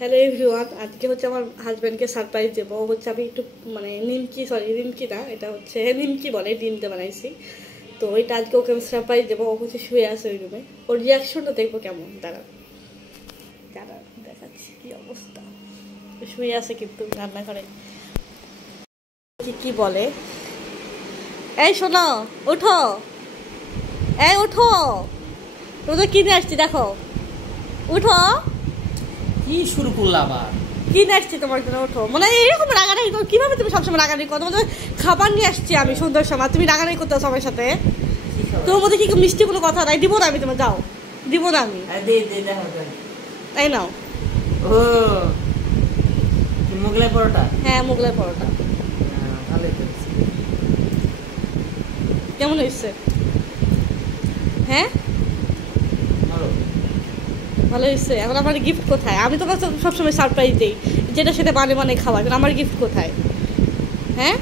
Hello everyone, আজকে হচ্ছে আমার হাজব্যান্ডকে সারপ্রাইজ দেবো। হচ্ছে আমি একটু মানে নিমকি না, এটা হচ্ছে নিমকি বলে, ডিমতে বানাইছি। তো ওইটা আজকে ওকে আমি সারপ্রাইজ দেবো। ও হচ্ছে শুয়ে আছে ওই রুমে, ওর রিয়াকশনটা দেখবো কেমন। দাঁড়া দেখাচ্ছি কি অবস্থা। শুয়ে আছে কিন্তু রান্না করে। কি বলে, এই শোনো, ওঠো, এই ওঠো, তোদের কিনে আসছি দেখো, উঠো। কি শুরু করলা আবার? কিনে আসছি তোমার জন্য, ওঠো। মানে এরকম রাগারাগি করো কিভাবে? তুমি সবসময় রাগারাগি করো। তোমাদের খাবার নিয়ে আসছি আমি সন্ধ্যার সময়, তুমি রাগারাগি করতে সবার সাথে। তোমার মধ্যে কি মিষ্টি কোনো কথা নাই? দিব না আমি, তোমার যাও, দিব না আমি। তাই নাও। ও মোগলাই পরোটা? হ্যাঁ, মোগলাই পরোটা। ভালোই তো। কেমন হয়েছে? হ্যাঁ ভালো হয়েছে। এখন আমার গিফট কোথায়? আমি তোমার সবসময় সারপ্রাইজ দিই, যেটা সেটা মানে খাওয়া, কিন্তু আমার গিফট কোথায়? হ্যাঁ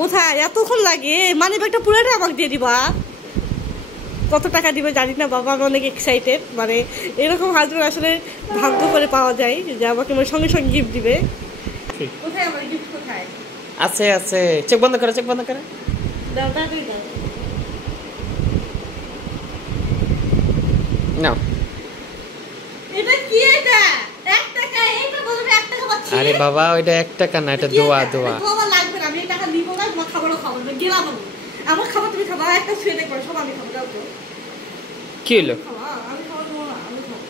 কোথায়? এতক্ষণ লাগে? মানি ব্যাগটা পুরোটা আমাকে দিয়ে দিবা। কত টাকা দিবে জানি না বাবা, আমি অনেক এক্সাইটেড। মানে এরকম হাজব্যান্ড আসলে ভাগ্য করে পাওয়া যায় যে আমাকে আমার সঙ্গে সঙ্গে গিফট দিবে। কোথায় আমার গিফট কোথায়? আছে আছে, চোখ বন্ধ করে, চোখ বন্ধ করে দাও, তাড়াতাড়ি দাও। নাও। এটা কি? এটা 1 টাকা? এইটা বলবে 1 টাকা পাচ্ছি? আরে বাবা, ওইটা 1 টাকা না, এটা দোয়া দোয়া। দোয়া লাগবে না, আমি এই টাকা নিব না, তোমার খাবারও খাবো না, গেলাম আমি। আমার খাবার তুমি খাবা, একটা ছুঁয়ে দেখো, সব আমি খাবো, দাও তো। কি হলো? আমি খাবো, দেবো না, আমি খাবো।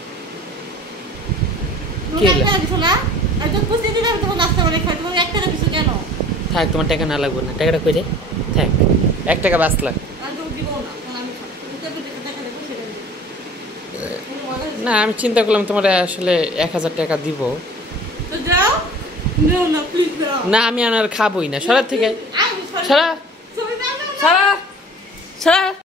কি হলো? 1 টাকা দিছো না? আর যখন প্রতিদিন আমি তোমার নাস্তা বানিয়ে খাই, তোমার 1 টাকা দিছো কেন? থাক, তোমার টাকা না লাগবে না, টাকাটা কই রে? থাক, 1 টাকা বাঁচলা। আমি তো দিব না, কারণ আমি খাবো। তুমি তো টাকা দেবো, সেটা দিবো। না, আমি চিন্তা করলাম তোমার আসলে 1000 টাকা দিব। তো যাও, নাও না প্লিজ দাও। না, আমি আর খাবোই না, সরা থেকে, সরা সরি, দাও না। সরা সরা।